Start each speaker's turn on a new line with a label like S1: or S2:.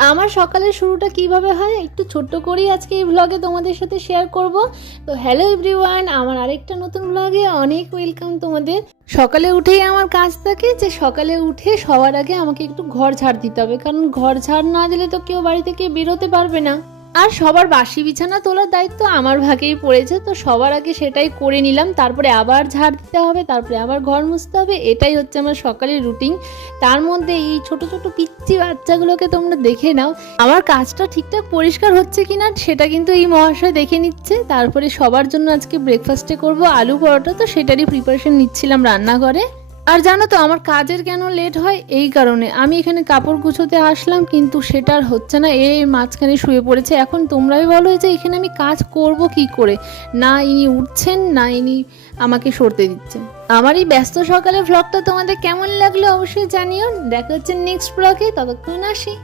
S1: আমার সকালের শুরুটা কীভাবে হয় একটু ছোট্ট করেই আজকে এই ব্লগে তোমাদের সাথে শেয়ার করব। তো হ্যালো এভরিওয়ান আমার আরেকটা নতুন ব্লগে অনেক ওয়েলকাম তোমাদের। সকালে উঠেই আমার কাজ থাকে যে সকালে উঠে সবার আগে আমাকে একটু ঘর ঝাড় দিতে হবে। কারণ ঘর ঝাড় না দিলে তো কেউ বাড়ি থেকে বেরোতে পারবে না। আর সবার বাসি বিছানা তোলার দায়িত্ব আমার ভাগেই পড়েছে, তো সবার আগে সেটাই করে নিলাম। তারপরে আবার ঝাড় দিতে হবে, তারপরে আবার ঘর মুছতে হবে, এটাই হচ্ছে আমার সকালের রুটিন তার মধ্যে এই ছোট ছোট পিচ্চি বাচ্চাগুলোকে তোমরা দেখে নাও। আমার কাজটা ঠিকঠাক পরিষ্কার হচ্ছে কি না সেটা কিন্তু এই মহাশয় দেখে নিচ্ছে। তারপরে সবার জন্য আজকে ব্রেকফাস্টে করব আলু পরোটা, তো সেটারই প্রিপারেশন নিচ্ছিলাম রান্নাঘরে। আর জানো তো, আমার কাজের কেন লেট হয়? এই কারণে। আমি এখানে কাপড় গুছোতে আসলাম, কিন্তু সেটা আর হচ্ছে না। এই মাঝখানে শুয়ে পড়েছে। এখন তোমরাই বলো যে এখানে আমি কাজ করব কি করে? না ইনি উঠছেন, না ইনি আমাকে সরতে দিচ্ছেন। আমার এই ব্যস্ত সকালে ভ্লগটা তোমাদের কেমন লাগল অবশ্যই জানিও। দেখা হচ্ছে নেক্সট ব্লগে ততক্ষণ আসি।